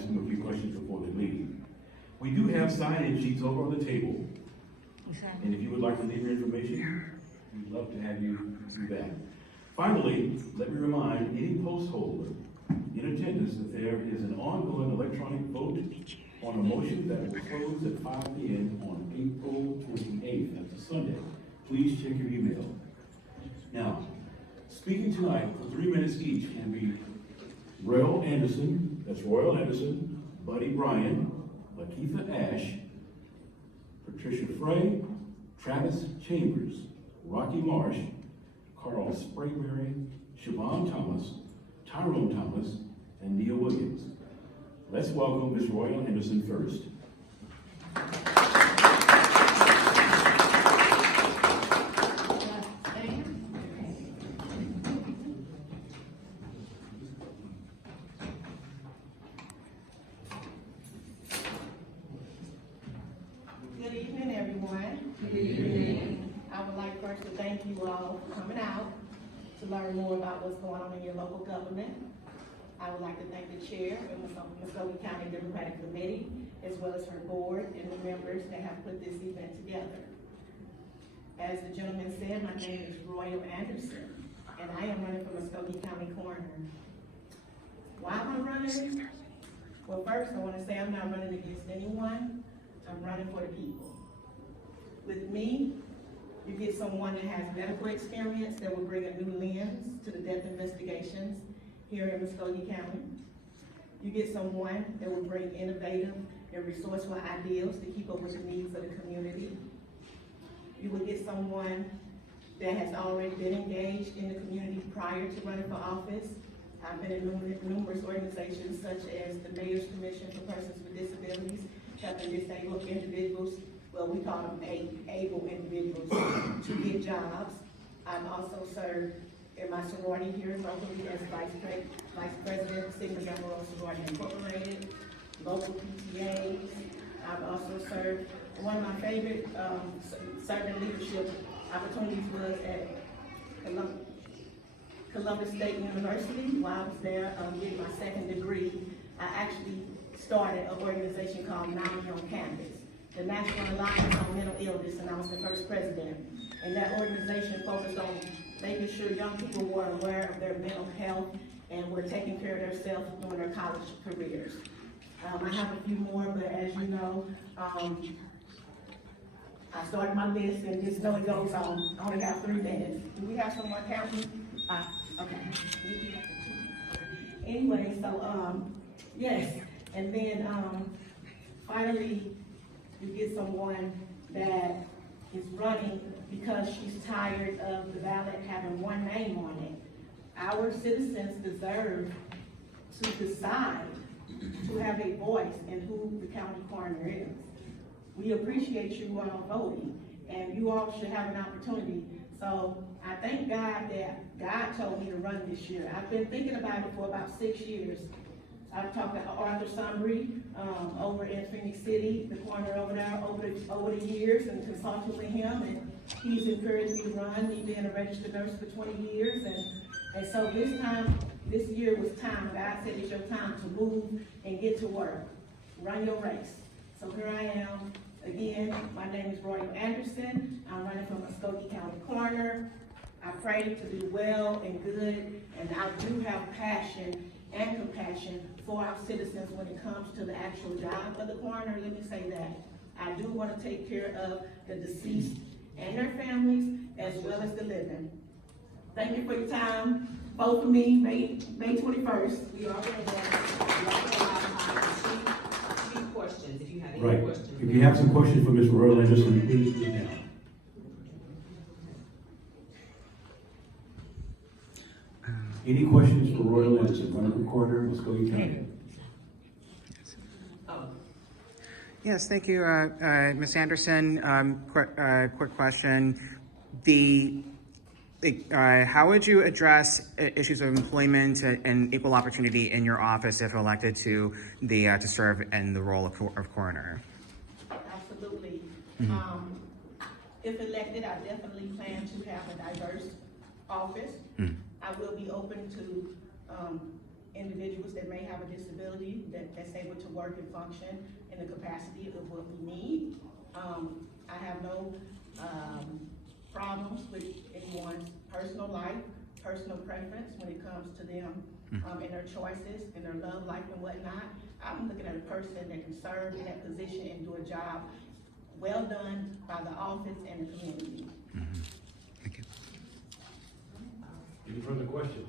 ask them a few questions before they leave. We do have sign-in sheets over on the table, and if you would like to leave your information, we'd love to have you do that. Finally, let me remind any post holder in attendance that there is an ongoing electronic vote on a motion that will close at 5 p.m. on April 28th, that's a Sunday. Please check your email. Now, speaking tonight for 3 minutes each can be Royal Anderson, that's Royal Anderson, Buddy Bryan, Laketha Ashe, Patricia Frei, Travis Chambers, Rocky Marsh, Carl Sprayberry, Shevon Thomas, Tyrone Thomas, and Neil Williams. Let's welcome Ms. Royal Anderson first. Good evening, everyone. Good evening. I would like first to thank you all for coming out to learn more about what's going on in your local government. I would like to thank the chair of the Muskogee County Democratic Committee, as well as her board and the members that have put this event together. As the gentleman said, my name is Royal Anderson, and I am running for Muskogee County Coroner. Why am I running? Well, first I want to say I'm not running against anyone. I'm running for the people. With me, you get someone that has medical experience that will bring a new lens to the death investigations here in Muskogee County. You get someone that will bring innovative and resourceful ideas to keep up with the needs of the community. You will get someone that has already been engaged in the community prior to running for office. I've been in numerous organizations such as the Mayor's Commission for Persons with Disabilities, helping disabled individuals, well, we call them able individuals, to get jobs. I've also served in my sorority here locally as Vice President, Sigma Gamma Rho Sorority Incorporated, local PTAs. I've also served, one of my favorite servant leadership opportunities was at Columbus State University. While I was there getting my second degree, I actually started an organization called Now Me on Campus, the National Alliance on Mental Illness, and I was the first president. And that organization focused on making sure young people were aware of their mental health and were taking care of themselves during their college careers. I have a few more, but as you know, I started my list and just know it goes on. I only have 3 minutes. Do we have someone counting? Okay. Anyway, so yes, and then finally you get someone that is running because she's tired of the ballot having one name on it. Our citizens deserve to decide, to have a voice in who the county coroner is. We appreciate you all voting, and you all should have an opportunity. So I thank God that God told me to run this year. I've been thinking about it for about 6 years. I've talked to Arthur Sombry over in Phoenix City, the coroner over there, over the years, and consulted with him, and he's encouraged me to run, me being a registered nurse for 20 years, and so this year was time. God said it's your time to move and get to work. Run your race. So here I am. Again, my name is Royal Anderson. I'm running for Muskogee County Coroner. I pray to do well and good, and I do have passion and compassion for our citizens when it comes to the actual job of the coroner. Let me say that. I do want to take care of the deceased and their families, as well as the living. Thank you for your time. Vote for me, May 21st. We are going to have 3 questions, if you have any Right. questions. If you have some questions for Ms. Royal Anderson, please do now. Any questions for Royal Anderson, running for coroner, Muskogee County? Yes, thank you, Ms. Anderson. Quick question. How would you address issues of employment and equal opportunity in your office if elected to serve in the role of coroner? Absolutely. Mm-hmm. If elected, I definitely plan to have a diverse office. Mm-hmm. I will be open to individuals that may have a disability that's able work and function in the capacity of what we need. I have no, problems with anyone's personal life, personal preference when it comes to them, and their choices and their love life and whatnot. I'm looking at a person that can serve in that position and do a job well done by the office and the community. Thank you. Any further questions?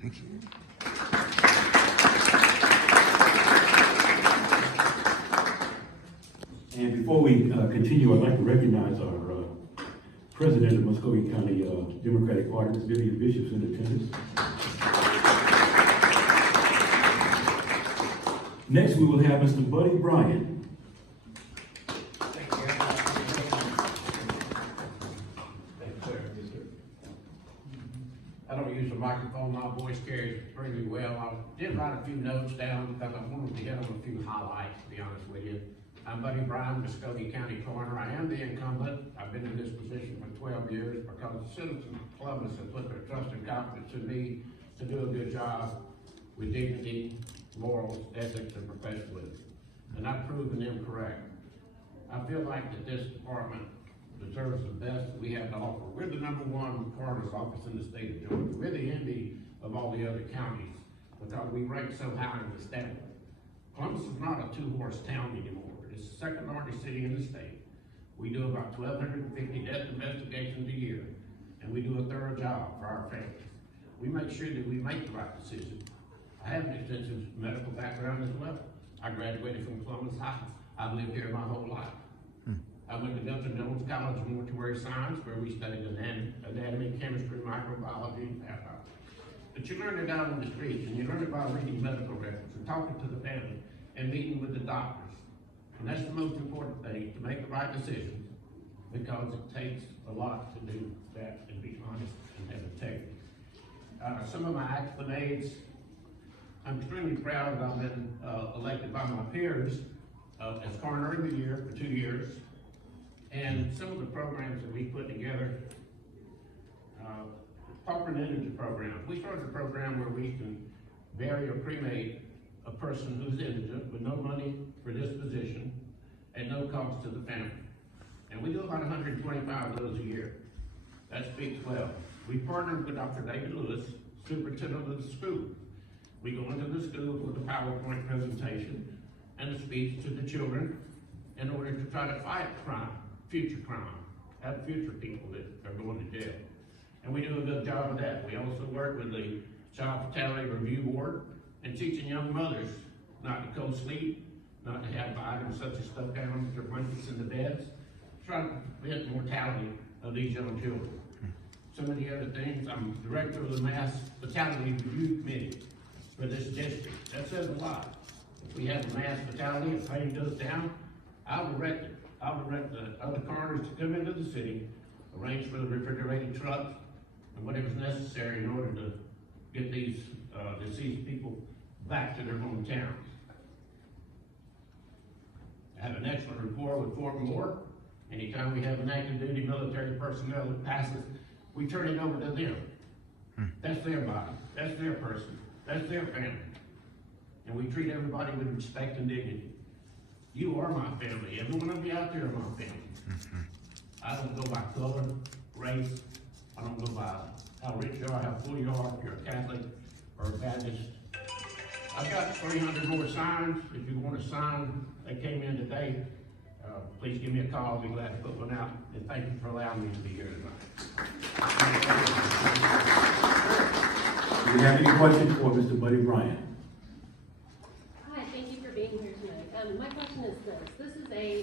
Thank you. And before we continue, I'd like to recognize our president of Muscogee County Democratic Party, Ms. Vivian Bishop's in attendance. Next, we will have Mr. Buddy Bryan. Thank you, sir. Yes, sir. I don't use a microphone, my voice carries pretty well. I did write a few notes down because I wanted to hit on a few highlights, to be honest with you. I'm Buddy Bryan, Muscogee County Coroner. I am the incumbent. I've been in this position for 12 years because the citizens of Columbus have put their trust and confidence in me to do a good job with dignity, morals, ethics, and professionalism. And I've proven them correct. I feel like that this department deserves the best that we have to offer. We're the #1 coroner's office in the state of Georgia. We're the envy of all the other counties because we rank so high in the state. Columbus is not a 2-horse town anymore. It's the second largest city in the state. We do about 1,250 death investigations a year, and we do a thorough job for our families. We make sure that we make the right decision. I have an extensive medical background as well. I graduated from Columbus High. I've lived here my whole life. I went to Milton Jones College of Mortuary Science, where we studied anatomy, chemistry, microbiology, and pathology. But you learn it out on the streets, and you learn it by reading medical records and talking to the family and meeting with the doctors. And that's the most important thing, to make the right decisions, because it takes a lot to do that and be honest and have integrity. Some of my accolades, I'm extremely proud that I've been elected by my peers as Coroner of the Year for 2 years. And some of the programs that we put together, pauper and indigent programs. We started a program where we can bury or cremate a person who's indigent with no money for disposition and no cost to the family. And we do about 125 of those a year. That speaks well. We partnered with Dr. David Lewis, superintendent of the school. We go into the school with a PowerPoint presentation and a speech to the children in order to try to fight crime, future people that are going to jail. And we do a good job of that. We also work with the Child Fatality Review Board and teaching young mothers not to co-sleep, not to have items such as stuffed animals or blankets in the beds, trying to prevent the mortality of these young children. Some of the other things, I'm director of the Mass Fatality Review Committee for this district. That says a lot. If we have a mass fatality, if pain goes down, I'll direct it. I'll direct the other coroners to come into the city, arrange for the refrigerated trucks, and whatever's necessary in order to get these deceased people back to their hometowns. I have an excellent rapport with Fort Moore. Anytime we have an active duty military personnel that passes, we turn it over to them. That's their body, that's their person, that's their family. And we treat everybody with respect and dignity. You are my family, every one of you out there are my family. I don't go by color, race, I don't go by how rich you are, how full you are, if you're a Catholic or a Baptist. I've got 300 more signs. If you want a sign that came in today, please give me a call. I'll be glad to put one out. And thank you for allowing me to be here tonight. Do you have any questions for Mr. Buddy Bryan? Hi, thank you for being here tonight. My question is this.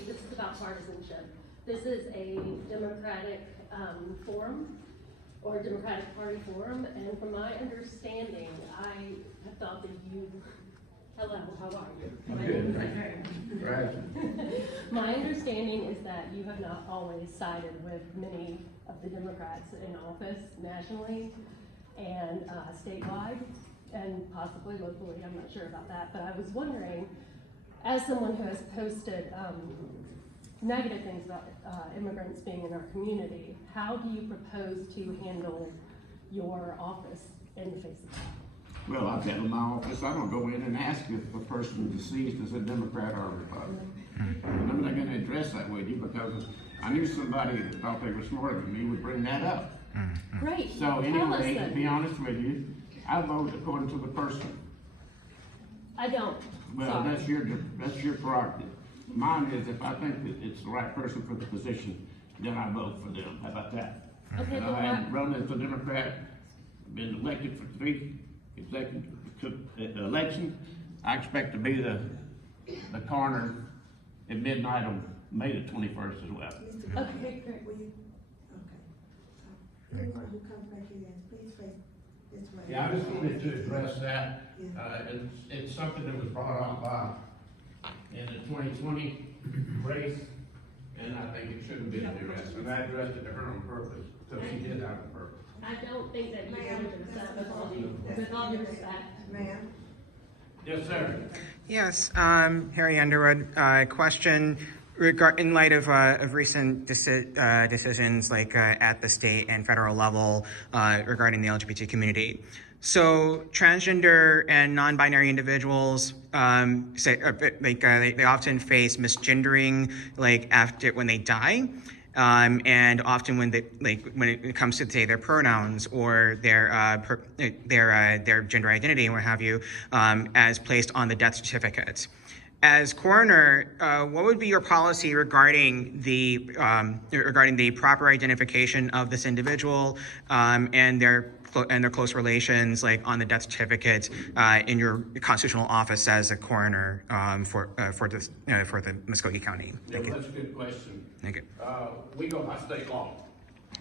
This is about partisanship. This is a Democratic forum, or Democratic Party forum, and from my understanding, I have thought that hello, how are you? Good. Right. My understanding is that you have not always sided with many of the Democrats in office nationally and statewide, and possibly locally, I'm not sure about that, but I was wondering, as someone who has posted negative things about immigrants being in our community, how do you propose to handle your office in the face of that? Well, I tell my office, I don't go in and ask if a person deceased is a Democrat or a Republican. And I'm not gonna address that with you because I knew somebody that thought they were smarter than me would bring that up. Great. So Tell us anyway, to then. be honest with you, I vote according to the person. I don't. Well, Sorry. that's your prerogative. Mine is if I think that it's the right person for the position, then I vote for them. How about that? Okay, And but I have why- run as a Democrat, been elected for 3 consecutive elections. I expect to be the coroner at midnight on May the 21st as well. Okay, great. Will you? Okay. Anyone who comes back here, yes, please face this way. Yeah, I just wanted to address that. It's something that was brought up in the 2020 race, and I think it shouldn't be addressed. And I addressed it to her on purpose, so she did that on purpose. I don't think that you would have said with all due respect. Ma'am? Yes, sir. Yes, Harry Underwood, question in light of recent decisions like at the state and federal level regarding the LGBT community. So transgender and non-binary individuals they often face misgendering when they die. And often when it comes to say their pronouns or their gender identity and what have you, as placed on the death certificate. As coroner, what would be your policy regarding the proper identification of this individual and their close relations, like on the death certificate in your constitutional office as a coroner for the Muskogee County? Yeah, well, that's a good question. Thank you. We go by state law.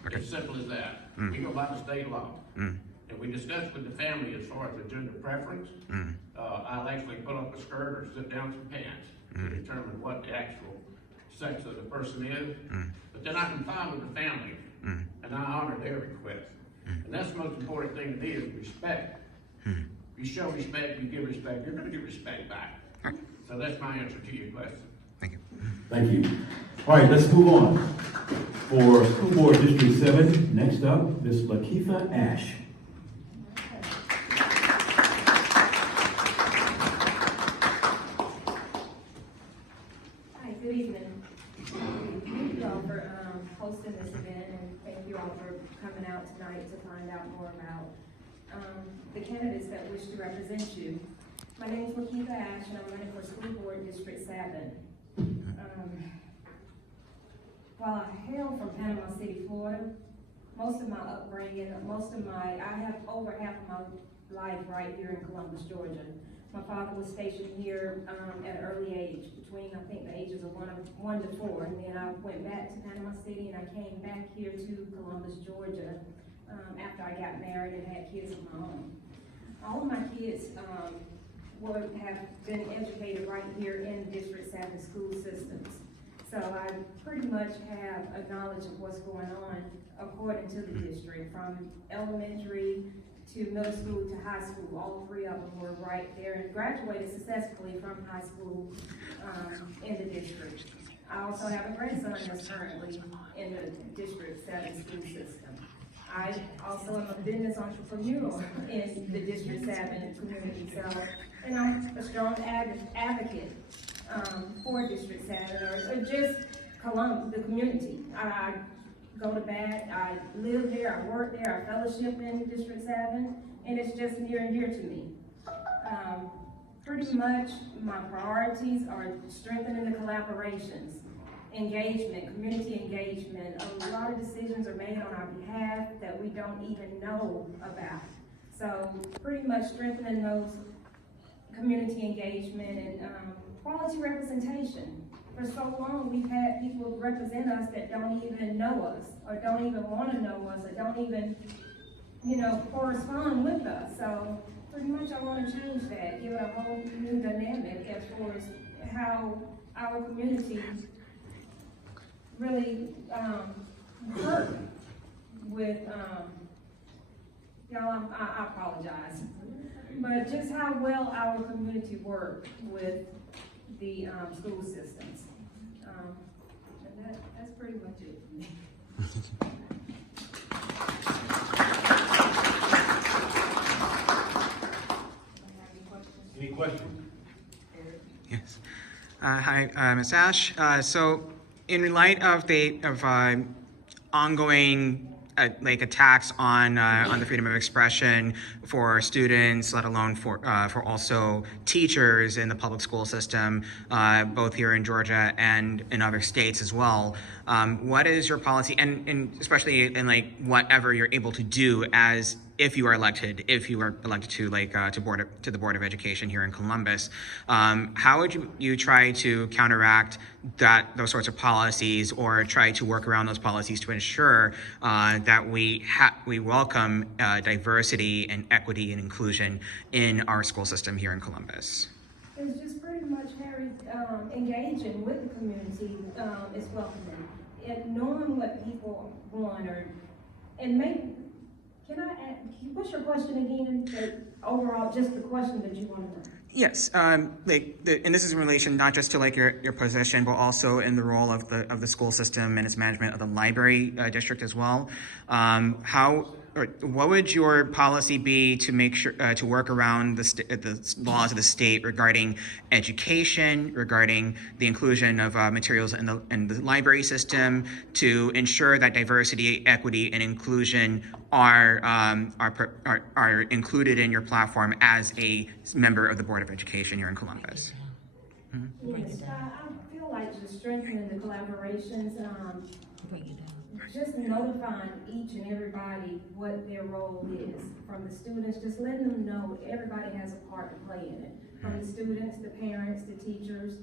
Okay. As simple as that. We go by the state law. And we discussed with the family as far as the gender preference. I'll actually put up a skirt or sit down some pants to determine what the actual sex of the person is. But then I can file with the family and I honor their request. And that's the most important thing to me is respect. You show respect, you give respect, you're gonna get respect back. So that's my answer to your question. Thank you. Thank you. All right, let's move on. For School Board District 7, next up, Ms. Laketha Ashe. Hi, good evening. Thank you all for hosting this event, and thank you all for coming out tonight to find out more about the candidates that wish to represent you. My name is Laketha Ashe, and I'm running for School Board District 7. While I hail from Panama City, Florida, most of my upbringing, I have over half of my life right here in Columbus, Georgia. My father was stationed here at an early age, between I think the ages of 1 to 4, and then I went back to Panama City and I came back here to Columbus, Georgia after I got married and had kids of my own. All of my kids have been educated right here in District 7 school systems. So I pretty much have a knowledge of what's going on according to the district, from elementary to middle school to high school. All 3 of them were right there and graduated successfully from high school in the district. I also have a grandson that's currently in the District 7 school system. I also am a business entrepreneur in the District 7 community, and I'm a strong advocate for District 7 or just Columbus, the community. I go to bat, I live there, I work there, I fellowship in District 7, and it's just near and dear to me. Pretty much my priorities are strengthening the collaborations, engagement, community engagement. A lot of decisions are made on our behalf that we don't even know about. So pretty much strengthening those community engagement and quality representation. For so long, we've had people represent us that don't even know us, or don't even want to know us, or don't even, correspond with us. So pretty much I want to change that, give it a whole new dynamic as far as how our community really work with, y'all, I apologize, but just how well our community work with the school systems. And that's pretty much it for me. Any questions? Yes. Hi, Ms. Ashe. So, in light of ongoing attacks on the freedom of expression for students, let alone for also teachers in the public school system, both here in Georgia and in other states as well. What is your policy, and especially in whatever you're able to do as if you are elected to the Board of Education here in Columbus, how would you try to counteract those sorts of policies, or try to work around those policies to ensure that we welcome diversity and equity and inclusion in our school system here in Columbus? It's just pretty much very engaging with the community is welcoming, and knowing what people want, can I add, what's your question again? Overall, just the question that you want to know. Yes, and this is in relation not just to your position, but also in the role of the school system and its management of the library district as well. What would your policy be to make sure to work around the laws of the state regarding education, regarding the inclusion of materials in the library system, to ensure that diversity, equity, and inclusion are included in your platform as a member of the Board of Education here in Columbus? Yes, I feel like just strengthening the collaborations, just notifying each and everybody what their role is. From the students, just letting them know everybody has a part to play in it. From the students, the parents, the teachers,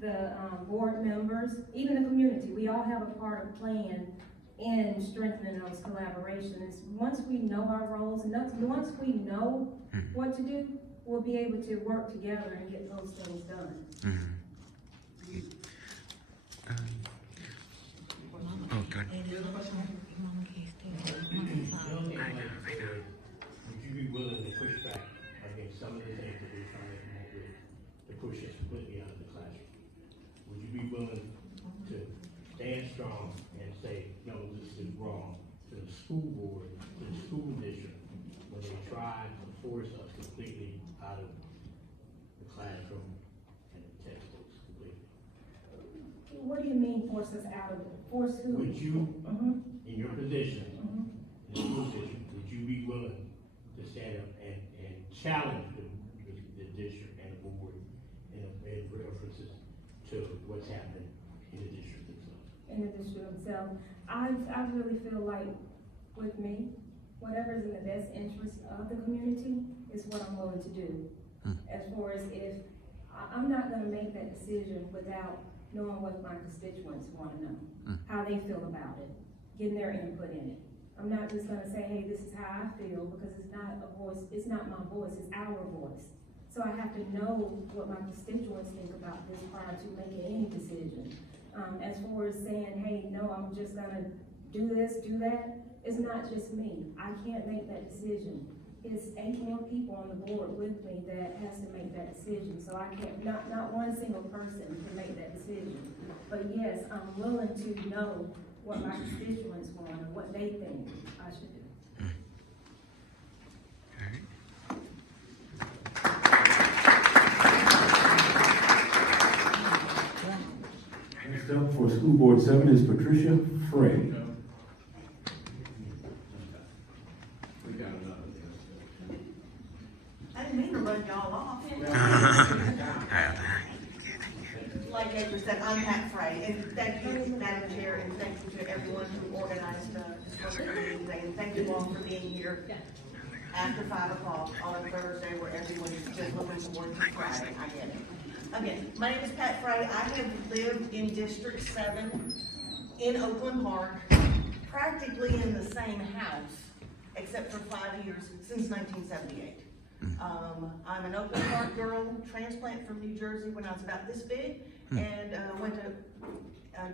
the board members, even the community. We all have a part of playing in strengthening those collaborations. Once we know our roles, and once we know what to do, we'll be able to work together and get those things done. Oh, good. Would you be willing to push back against some of the things that we're trying to come up with to push us completely out of the classroom? Would you be willing to stand strong and say, no, this is wrong, to the school board, to the school district, when they try to force us completely out of the classroom and the textbooks completely? What do you mean force us out of it? Force who? Would you, in your position, in the school district, would you be willing to stand up and challenge the district and the board in references to what's happening in the district itself? In the district itself, I really feel like with me, whatever is in the best interest of the community is what I'm willing to do. As far as if, I'm not gonna make that decision without knowing what my constituents want to know, how they feel about it, getting their input in it. I'm not just gonna say, hey, this is how I feel, because it's not a voice, it's not my voice, it's our voice. So I have to know what my constituents think about this prior to making any decision. As far as saying, hey, no, I'm just gonna do this, do that, it's not just me. I can't make that decision. It's 8 more people on the board with me that has to make that decision. So I can't, not one single person can make that decision. But yes, I'm willing to know what my constituents want and what they think I should do. Next up for School Board 7 is Patricia Frei. I didn't mean to run y'all off. Like Edgar said, I'm Pat Frei, and thank you, Madam Chair, and thank you to everyone who organized this meeting today, and thank you all for being here after 5 o'clock on a Thursday where everyone is just looking forward to Friday. I get it. Again, my name is Pat Frei. I have lived in District 7 in Oakland Park, practically in the same house, except for 5 years, since 1978. I'm an Oakland Park girl, transplant from New Jersey when I was about this big, and went to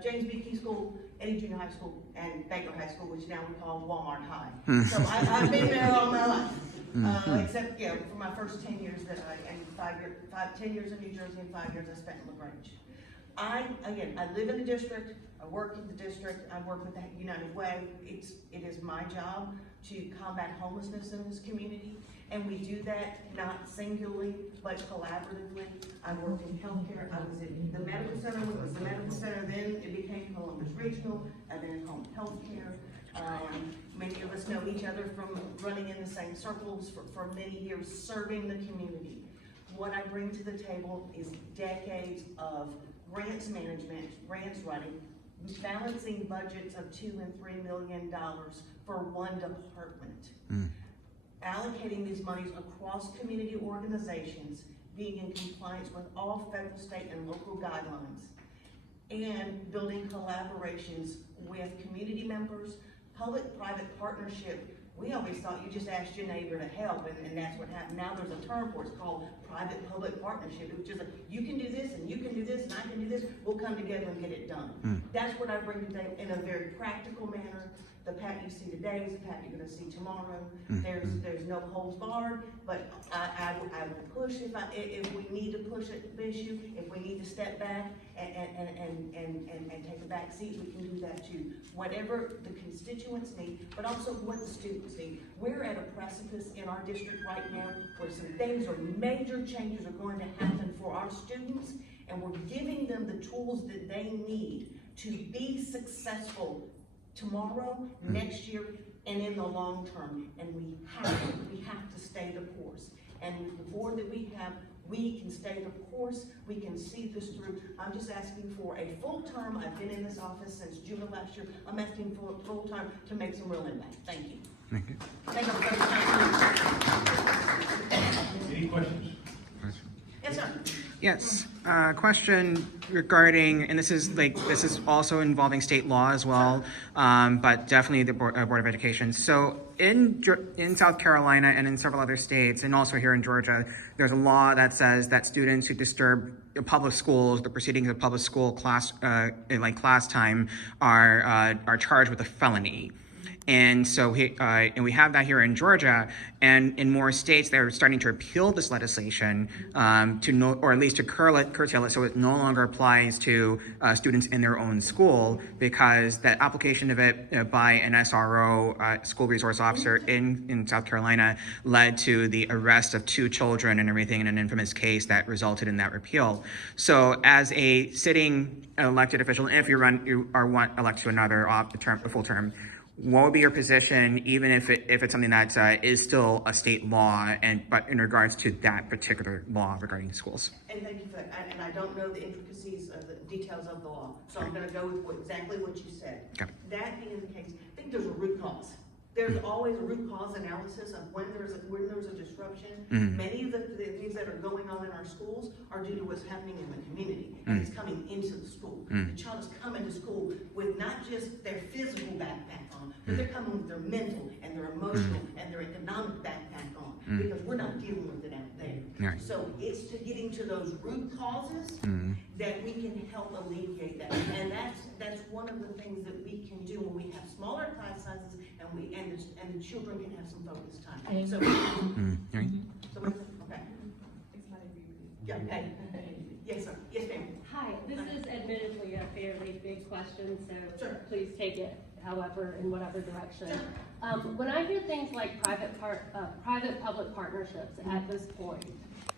James B. Key School, Eddie Junior High School, and Baker High School, which now we call Walmart High. So I've been there all my life, except for my first 10 years that 10 years in New Jersey and 5 years I spent in LaGrange. I live in the district, I work in the district, I work with the United Way. It is my job to combat homelessness in this community. And we do that not singularly, but collaboratively. I worked in healthcare, I was in the medical center, when it was the medical center, then it became Columbus Regional, and then home healthcare. Many of us know each other from running in the same circles for many years, serving the community. What I bring to the table is decades of grants management, grants writing, balancing budgets of $2 and $3 million for one department. Allocating these monies across community organizations, being in compliance with all federal, state, and local guidelines, and building collaborations with community members, public-private partnership. We always thought you just asked your neighbor to help, and that's what happened. Now there's a term for it, it's called private-public partnership. It was just like, you can do this, and you can do this, and I can do this, we'll come together and get it done. That's what I bring today in a very practical manner. The Pat you see today is the Pat you're gonna see tomorrow. There's no holds barred, but I will push if we need to push an issue, if we need to step back and take a back seat, we can do that too. Whatever the constituents need, but also what the students need. We're at a precipice in our district right now where some things or major changes are going to happen for our students, and we're giving them the tools that they need to be successful tomorrow, next year, and in the long term. And we have to stay the course. And with the board that we have, we can stay the course, we can see this through. I'm just asking for a full term. I've been in this office since June of last year. I'm asking for a full time to make some real impact. Thank you. Thank you. Thank you. Any questions? Yes, sir. Yes, question regarding, and this is also involving state law as well, but definitely the Board of Education. So in South Carolina and in several other states, and also here in Georgia, there's a law that says that students who disturb the public schools, the proceedings of public school class, class time, are charged with a felony. And so we have that here in Georgia, and in more states they're starting to repeal this legislation or at least to curtail it so it no longer applies to students in their own school, because that application of it by an SRO, school resource officer in South Carolina, led to the arrest of 2 children and everything in an infamous case that resulted in that repeal. So as a sitting elected official, and if you are elected to another a full term, what would be your position, even if it's something that is still a state law, but in regards to that particular law regarding schools? And thank you for that. And I don't know the intricacies of the details of the law, so I'm going to go with exactly what you said. Okay. That being the case, I think there's a root cause. There's always a root cause analysis of when there's a disruption. Many of the things that are going on in our schools are due to what's happening in the community, and it's coming into the school. The child is coming to school with not just their physical backpack on, but they're coming with their mental and their emotional and their economic backpack on, because we're not dealing with it out there. Right. So it's to getting to those root causes that we can help alleviate that. And that's one of the things that we can do when we have smaller class sizes and the children can have some focus time. So, Right. so okay. Yeah, okay. Yes, sir. Yes, ma'am. Hi, this is admittedly a fairly big question, so Sure. please take it however, in whatever direction. When I hear things like private-public partnerships at this point,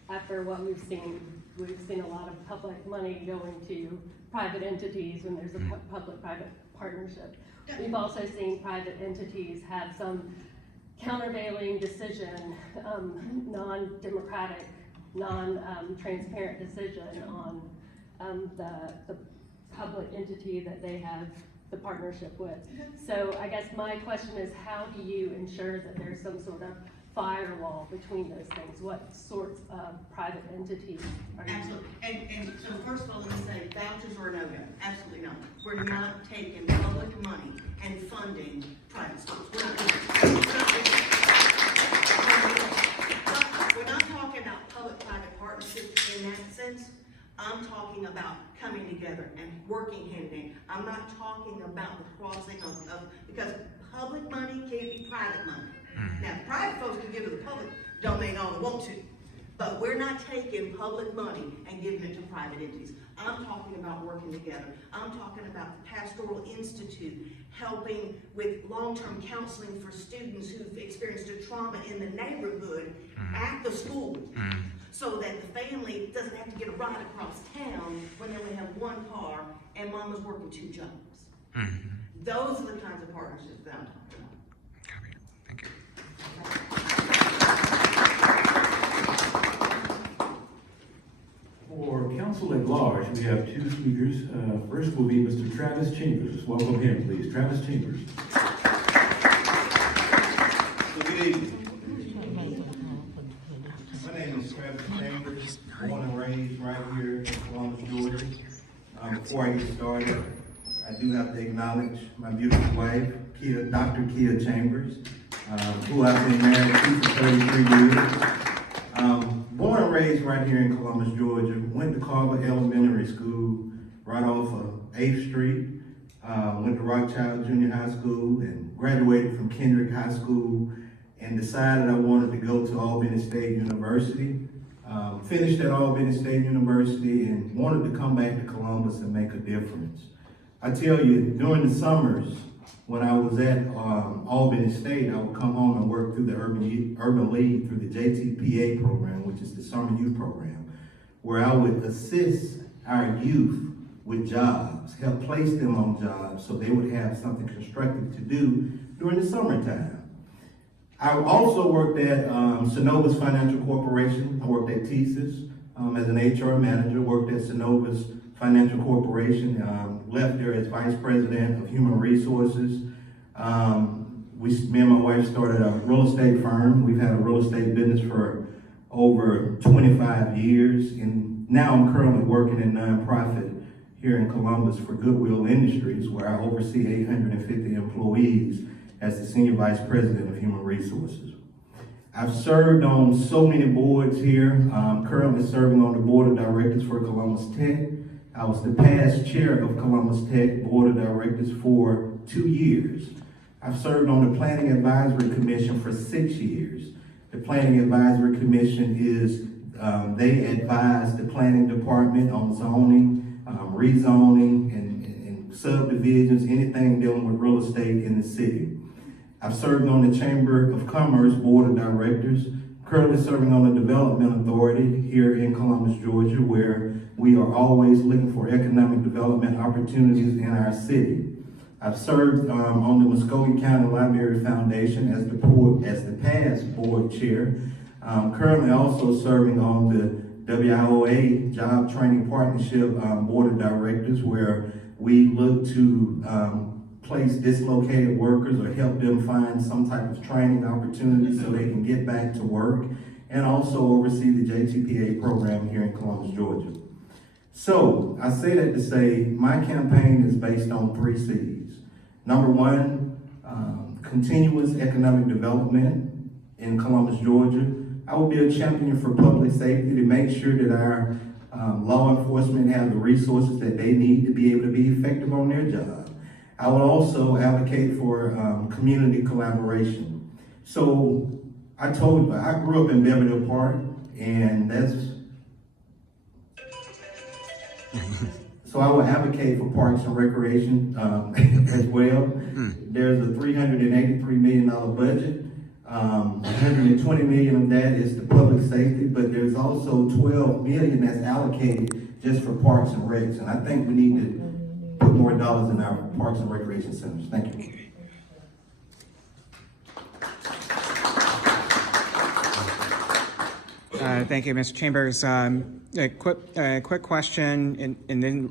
after what we've seen a lot of public money going to private entities when there's a public-private partnership. We've also seen private entities have some countervailing decision, non-democratic, non-transparent decision on the public entity that they have the partnership with. So I guess my question is, how do you ensure that there's some sort of firewall between those things? What sorts of private entities are you? Absolutely. And so first of all, let me say, vouchers are a no-go. Absolutely not. We're not taking public money and funding private schools. We're not doing that. We're not talking about public-private partnerships in that sense. I'm talking about coming together and working hand in hand. I'm not talking about the crossing of because public money can't be private money. Now, private folks can give to the public domain all they want to, But we're not taking public money and giving it to private entities. I'm talking about working together. I'm talking about the Pastoral Institute helping with long-term counseling for students who've experienced a trauma in the neighborhood at the school, so that the family doesn't have to get a ride across town when they only have one car and mama's working 2 jobs. Those are the kinds of partnerships that I'm talking about. Copy. Thank you. For council at large, we have 2 speakers. First will be Mr. Travis Chambers. Welcome him, please. Travis Chambers. Good evening. My name is Travis Chambers, born and raised right here in Columbus, Georgia. Before I get started, I do have to acknowledge my beautiful wife, Dr. Kia Chambers, who I've been married to for 33 years. Born and raised right here in Columbus, Georgia. Went to Carver Elementary School right off of 8th Street. Went to Rothschild Junior High School and graduated from Kendrick High School and decided I wanted to go to Albany State University. Finished at Albany State University and wanted to come back to Columbus and make a difference. I tell you, during the summers, when I was at Albany State, I would come home and work through the Urban League through the JTPA program, which is the Summer Youth Program, where I would assist our youth with jobs, help place them on jobs so they would have something constructive to do during the summertime. I also worked at Synovus Financial Corporation. I worked at TSYS as an HR manager, worked at Synovus Financial Corporation, left there as Vice President of Human Resources. Me and my wife started a real estate firm. We've had a real estate business for over 25 years, and now I'm currently working in nonprofit here in Columbus for Goodwill Industries, where I oversee 850 employees as the Senior Vice President of Human Resources. I've served on so many boards here. I'm currently serving on the Board of Directors for Columbus Tech. I was the past chair of Columbus Tech Board of Directors for 2 years. I've served on the Planning Advisory Commission for 6 years. The Planning Advisory Commission is, they advise the planning department on zoning, rezoning, and subdivisions, anything dealing with real estate in the city. I've served on the Chamber of Commerce Board of Directors, currently serving on the Development Authority here in Columbus, Georgia, where we are always looking for economic development opportunities in our city. I've served on the Muskogee County Library Foundation as the past board chair. Currently also serving on the WIOA Job Training Partnership Board of Directors, where we look to place dislocated workers or help them find some type of training opportunity so they can get back to work, and also oversee the JTPA program here in Columbus, Georgia. So I say that to say my campaign is based on 3 C's. Number 1, continuous economic development in Columbus, Georgia. I will be a champion for public safety to make sure that our law enforcement have the resources that they need to be able to be effective on their job. I will also advocate for community collaboration. So I grew up in Beverly Park, and so I will advocate for parks and recreation as well. There's a $383 million budget. 120 million of that is to public safety, but there's also 12 million that's allocated just for parks and recs. And I think we need to put more dollars in our parks and recreation centers. Thank you. Thank you, Mr. Chambers. A quick question, and then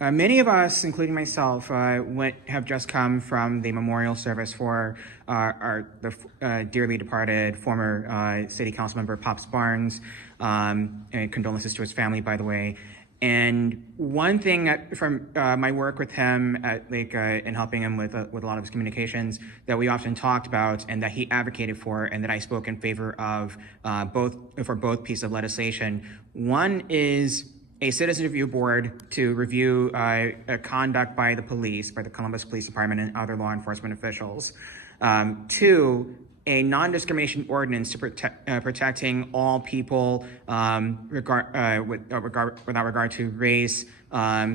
many of us, including myself, have just come from the memorial service for the dearly departed former city council member Pops Barnes, and condolences to his family, by the way. And one thing from my work with him in helping him with a lot of his communications that we often talked about, and that he advocated for, and that I spoke in favor of both pieces of legislation. One is a citizen review board to review conduct by the Columbus Police Department and other law enforcement officials. 2, a non-discrimination ordinance to protecting all people without regard to race,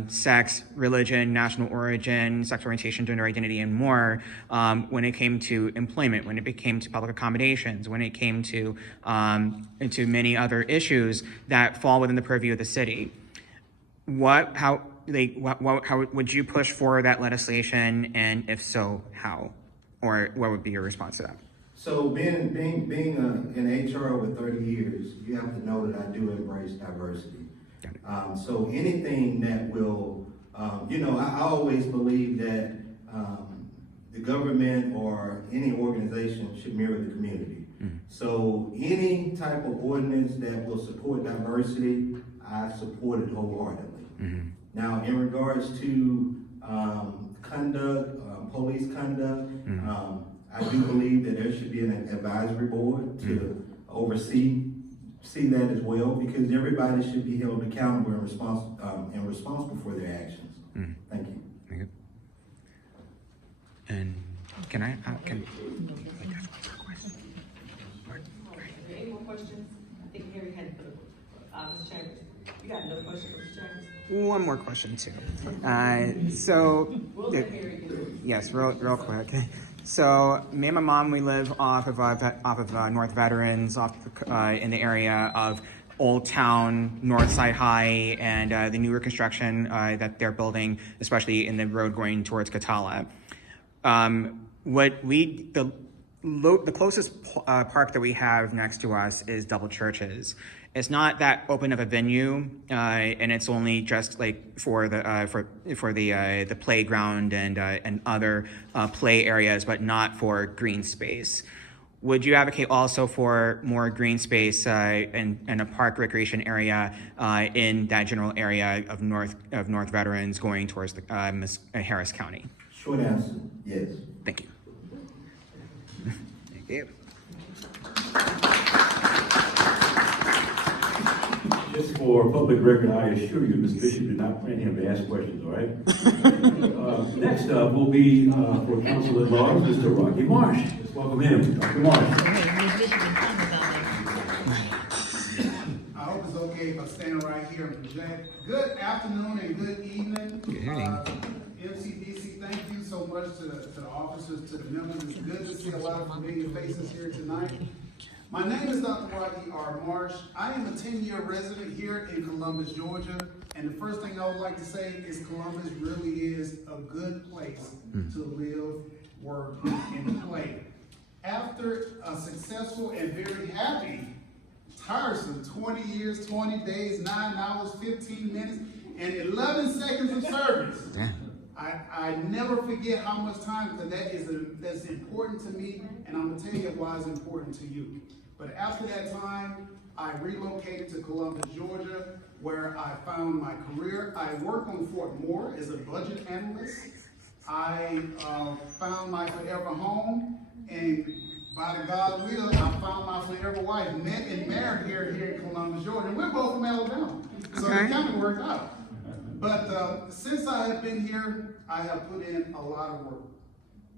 sex, religion, national origin, sexual orientation, gender identity, and more, when it came to employment, when it came to public accommodations, when it came to many other issues that fall within the purview of the city. How would you push for that legislation, and if so, how? Or what would be your response to that? So being in HR with 30 years, you have to know that I do embrace diversity. So anything that will, I always believe that the government or any organization should mirror the community. So any type of ordinance that will support diversity, I support it wholeheartedly. Now, in regards to conduct, police conduct, I do believe that there should be an advisory board to oversee that as well, because everybody should be held accountable and responsible for their actions. Thank you. Thank you. And can I? Any more questions? I think Harry had for Mr. Chambers. You got another question for Mr. Chambers? One more question too. Yes, real quick. So me and my mom, we live off of North Veterans, in the area of Old Town, Northside High, and the newer construction that they're building, especially in the road going towards Catala. The closest park that we have next to us is Double Churches. It's not that open of a venue, and it's only just like for the playground and other play areas, but not for green space. Would you advocate also for more green space and a park recreation area in that general area of North Veterans going towards Harris County? Short answer, yes. Thank you. Thank you. Just for public record, I assure you, Ms. Bishop did not plan him to ask questions, all right? Next up will be for Council at Large, Mr. Rocky Marsh. Let's welcome him, Dr. Marsh. I hope it's okay if I stand right here and project. Good afternoon and good evening. Good evening. MCDC, thank you so much to the officers, to the members. It's good to see a lot of familiar faces here tonight. My name is Dr. Rocky R. Marsh. I am a 10-year resident here in Columbus, Georgia. And the first thing I would like to say is Columbus really is a good place to live, work, and play. After a successful and very happy, tiresome 20 years, 20 days, 9 hours, 15 minutes, and 11 seconds of service. Yeah. I never forget how much time, because that's important to me, and I'm gonna tell you why it's important to you. But after that time, I relocated to Columbus, Georgia, where I found my career. I work on Fort Moore as a budget analyst. I found my forever home, and by the God's will, I found my forever wife, met and married here in Columbus, Georgia. And we're both from Alabama, so it kind of worked out. But since I have been here, I have put in a lot of work.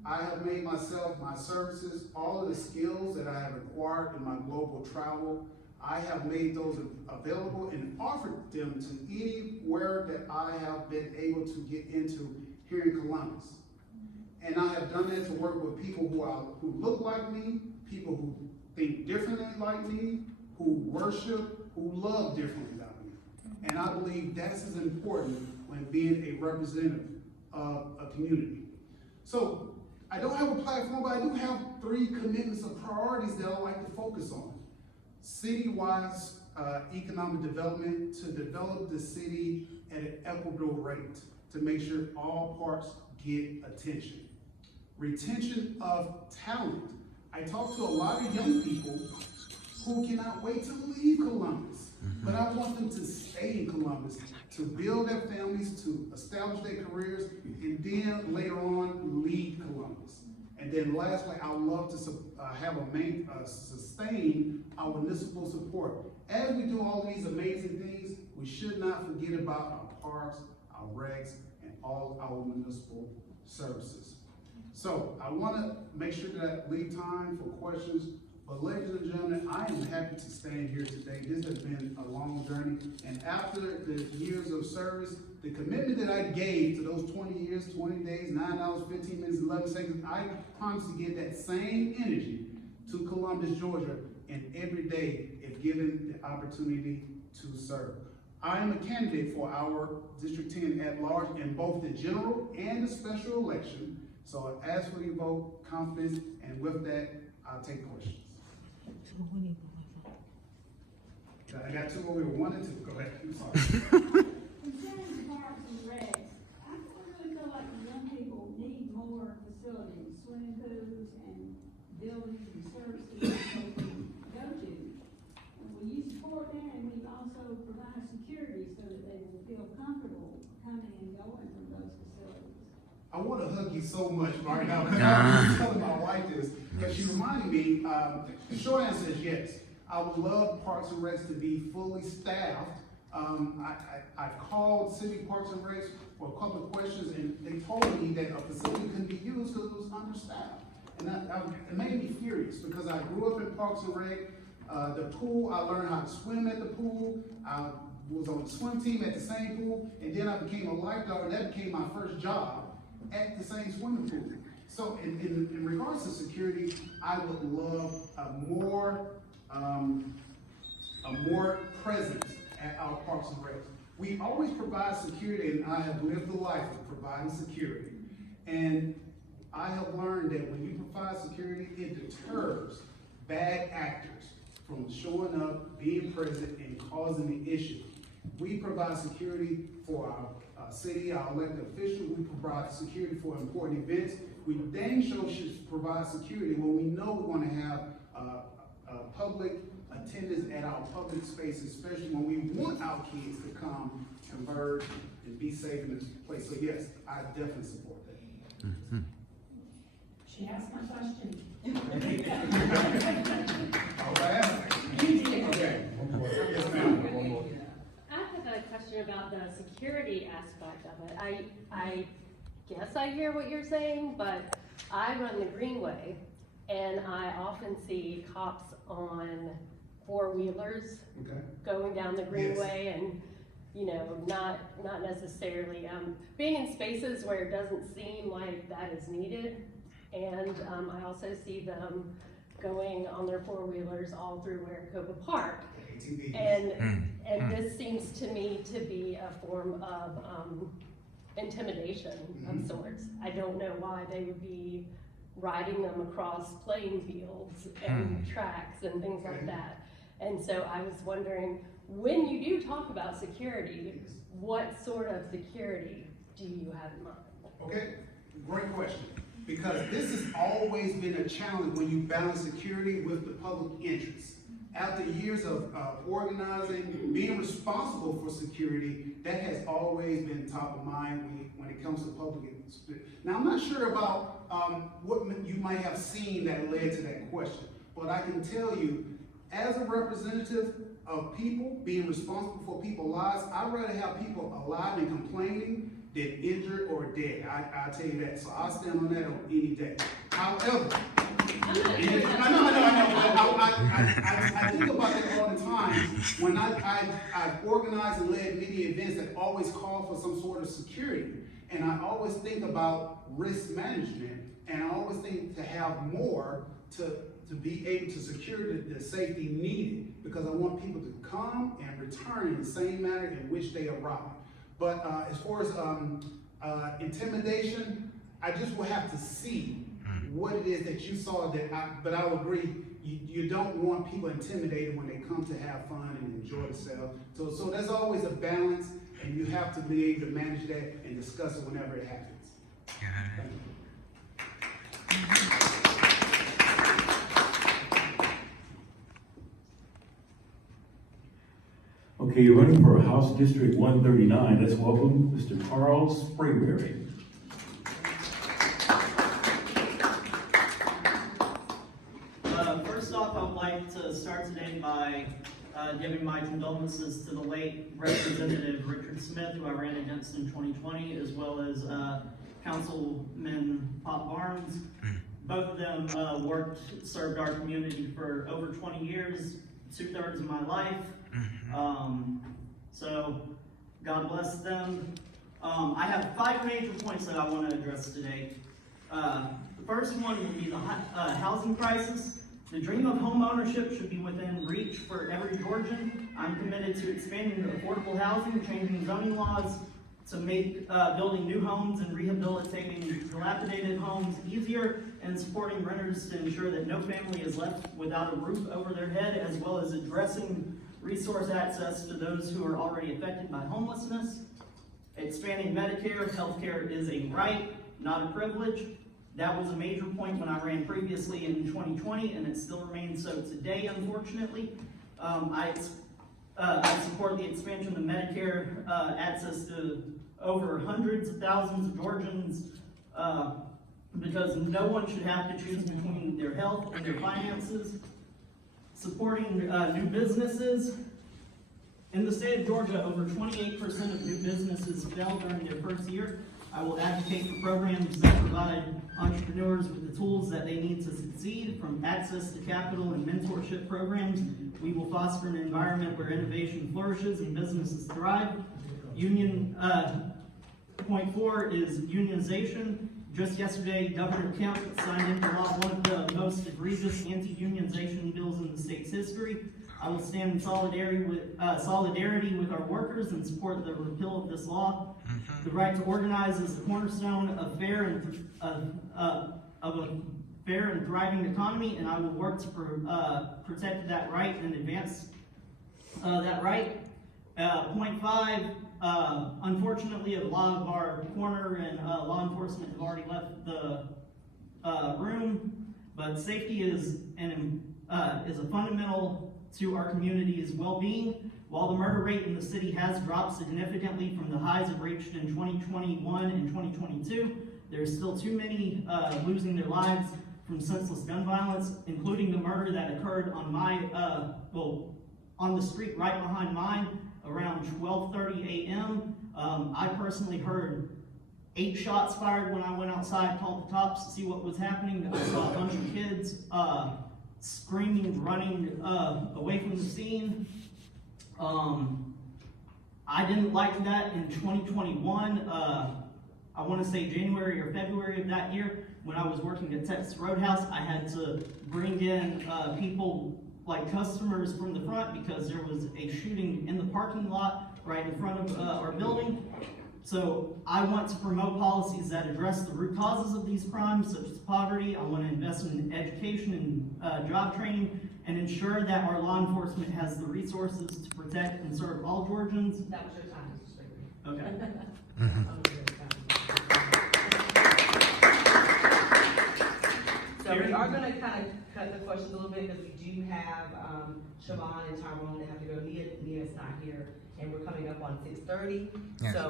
I have made myself, my services, all of the skills that I have acquired in my global travel, I have made those available and offered them to anywhere that I have been able to get into here in Columbus. And I have done that to work with people who look like me, people who think differently like me, who worship, who love differently like me. And I believe that's as important when being a representative of a community. So I don't have a platform, but I do have 3 commitments of priorities that I like to focus on. City-wide economic development, to develop the city at an equitable rate, to make sure all parts get attention. Retention of talent. I talk to a lot of young people who cannot wait to leave Columbus, but I want them to stay in Columbus, to build their families, to establish their careers, and then later on lead Columbus. And then lastly, I would love to sustain our municipal support. As we do all these amazing things, we should not forget about our parks, our recs, and all our municipal services. So I want to make sure that I leave time for questions. But ladies and gentlemen, I am happy to stand here today. This has been a long journey. And after the years of service, the commitment that I gave to those 20 years, 20 days, 9 hours, 15 minutes, 11 seconds, I promise to give that same energy to Columbus, Georgia, and every day if given the opportunity to serve. I am a candidate for our District 10 at large in both the general and the special election. So I ask for your vote, confidence, and with that, I'll take questions. I got two over here, 1 and 2. Go ahead. I'm sorry. Concerning parks and recs, I really feel like young people need more facilities, swimming pools and buildings and services that they can go to. And will you support that, and will you also provide security so that they will feel comfortable coming and going from those facilities? I want to hug you so much right now because I was telling my wife this because she reminded me. The short answer is yes. I would love Parks and Recs to be fully staffed. I've called City Parks and Recs for a couple of questions, and they told me that a facility couldn't be used because it was understaffed. And it made me furious because I grew up in Parks and Rec. The pool, I learned how to swim at the pool. I was on the swim team at the same pool, and then I became a lifeguard, and that became my first job at the same swimming pool. So in regards to security, I would love a more presence at our Parks and Recs. We always provide security, and I have lived the life of providing security. And I have learned that when you provide security, it deters bad actors from showing up, being present, and causing the issue. We provide security for our city, our elected officials. We provide security for important events. We dang sure should provide security when we know we want to have public attendance at our public spaces, especially when we want our kids to come, converge, and be safe in this place. So yes, I definitely support that. Mm-hmm. She asked my question. Okay. Yes, ma'am. I have a question about the security aspect of it. I guess I hear what you're saying, but I run the Greenway, and I often see cops on four-wheelers going down the Greenway, and you know, not necessarily being in spaces where it doesn't seem like that is needed. And I also see them going on their four-wheelers all through Maricopa Park. And this seems to me to be a form of intimidation of sorts. I don't know why they would be riding them across playing fields and tracks and things like that. And so I was wondering, when you do talk about security, what sort of security do you have in mind? Okay, great question. Because this has always been a challenge when you balance security with the public interest. After years of organizing, being responsible for security, that has always been top of mind when it comes to public interest. Now, I'm not sure about what you might have seen that led to that question, but I can tell you, as a representative of people, being responsible for people's lives, I'd rather have people alive and complaining than injured or dead. I'll tell you that. So I'll stand on that on any day. However, I think about that all the time when I've organized and led many events that always call for some sort of security. And I always think about risk management, and I always think to have more to be able to secure the safety needed, because I want people to come and return in the same manner in which they arrived. But as far as intimidation, I just will have to see what it is that you saw but I would agree, you don't want people intimidated when they come to have fun and enjoy themselves. So there's always a balance, and you have to be able to manage that and discuss it whenever it happens. Okay, you're running for House District 139. Let's welcome Mr. Sprayberry. First off, I would like to start today by giving my condolences to the late Representative Richard Smith, who I ran against in 2020, as well as Councilman Pop Barnes. Both of them served our community for over 20 years, 2/3 of my life. So God bless them. I have 5 major points that I want to address today. The first one will be the housing crisis. The dream of home ownership should be within reach for every Georgian. I'm committed to expanding affordable housing, changing zoning laws to make building new homes and rehabilitating dilapidated homes easier, and supporting renters to ensure that no family is left without a roof over their head, as well as addressing resource access to those who are already affected by homelessness. Expanding Medicare. Healthcare is a right, not a privilege. That was a major point when I ran previously in 2020, and it still remains so today, unfortunately. I support the expansion of Medicare access to over hundreds of thousands of Georgians, because no one should have to choose between their health and their finances. Supporting new businesses. In the state of Georgia, over 28% of new businesses fail during their first year. I will advocate for programs that provide entrepreneurs with the tools that they need to succeed, from access to capital and mentorship programs. We will foster an environment where innovation flourishes and businesses thrive. Point 4 is unionization. Just yesterday, Governor Kemp signed into law one of the most egregious anti-unionization bills in the state's history. I will stand in solidarity with our workers and support the repeal of this law. The right to organize is the cornerstone of a fair and thriving economy, and I will work to protect that right and advance that right. Point 5, unfortunately, a lot of our coroner and law enforcement have already left the room, but safety is a fundamental to our community's well-being. While the murder rate in the city has dropped significantly from the highs it reached in 2021 and 2022, there's still too many losing their lives from senseless gun violence, including the murder that occurred on on the street right behind mine around 12:30 a.m. I personally heard 8 shots fired when I went outside, called the cops to see what was happening. I saw a bunch of kids screaming, running away from the scene. I didn't like that in 2021. I want to say January or February of that year, when I was working at Texas Roadhouse, I had to bring in people like customers from the front because there was a shooting in the parking lot right in front of our building. So I want to promote policies that address the root causes of these crimes, such as poverty. I want to invest in education and job training, and ensure that our law enforcement has the resources to protect and serve all Georgians. That was your time, Mr. Sprayberry. Okay. So we are going to kind of cut the questions a little bit, because we do have Shevon and Tyrone that have to go. Nia's not here, and we're coming up on 6:30. Yes. So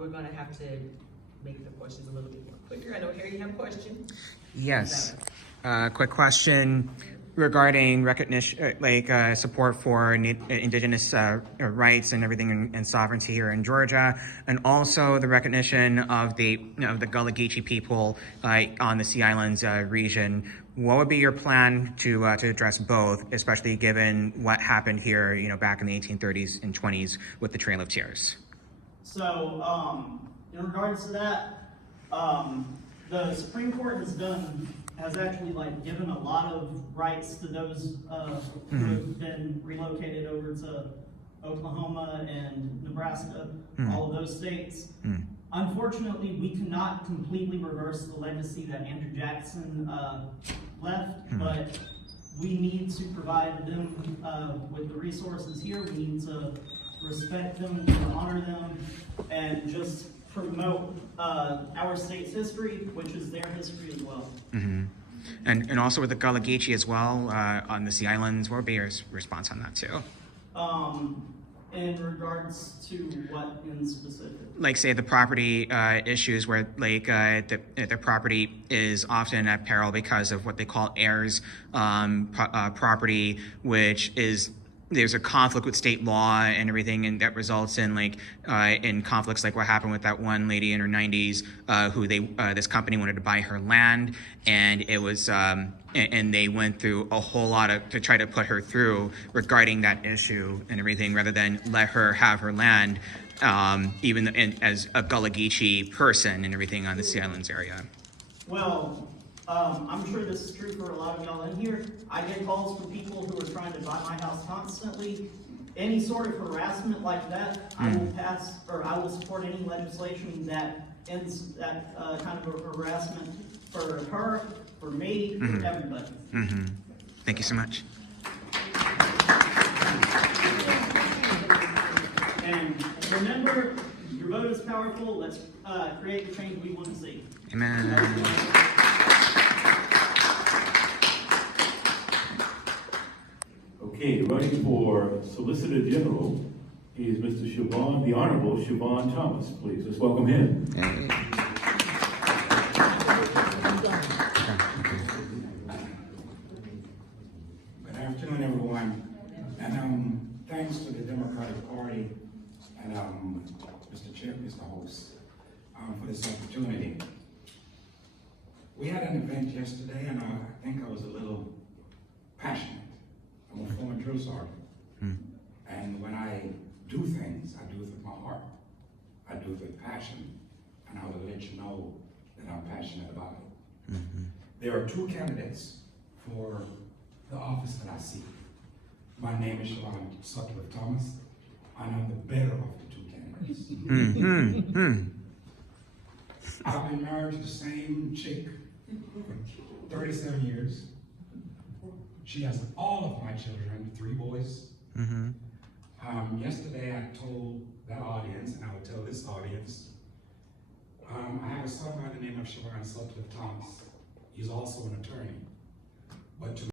we're going to have to make the questions a little bit more quicker. I know Harry, you have a question? Yes. Quick question regarding recognition, support for indigenous rights and everything and sovereignty here in Georgia, and also the recognition of the Gullah Geechee people on the Sea Islands region. What would be your plan to address both, especially given what happened here, back in the 1830s and 20s with the Trail of Tears? So, in regards to that, the Supreme Court has actually given a lot of rights to those who have been relocated over to Oklahoma and Nebraska, all of those states. Unfortunately, we cannot completely reverse the legacy that Andrew Jackson left, but we need to provide them with the resources here. We need to respect them, to honor them, and just promote our state's history, which is their history as well. And also with the Gullah Geechee as well on the Sea Islands, what would be your response on that too? In regards to what in specific? Like, say, the property issues where, the property is often at peril because of what they call heirs property, which is there's a conflict with state law and everything, and that results in like in conflicts like what happened with that one lady in her 90s who this company wanted to buy her land, and it was and they went through a whole lot to try to put her through regarding that issue and everything, rather than let her have her land, even as a Gullah Geechee person and everything on the Sea Islands area. Well, I'm sure this is true for a lot of y'all in here. I get calls from people who are trying to buy my house constantly. Any sort of harassment like that, I will pass, or I will support any legislation that ends that kind of a harassment for her, for me, for everybody. Thank you so much. And remember, your vote is powerful. Let's create the change we want to see. Amen. Okay, running for Solicitor General is Mr. Shevon, the Honorable Shevon Thomas. Please, let's welcome him. Good afternoon, everyone. And thanks to the Democratic Party and Mr. Chair, Mr. Host, for this opportunity. We had an event yesterday, and I think I was a little passionate. I'm a former drill sergeant. And when I do things, I do it with my heart. I do it with passion. And I will let you know that I'm passionate about it. There are two candidates for the office that I seek. My name is Tyrone Thomas. And I'm the better of the two candidates. I've been married to the same chick for 37 years. She has all of my children, 3 boys. Yesterday I told that audience, and I will tell this audience, I have a son by the name of Shevon Thomas. He's also an attorney. But to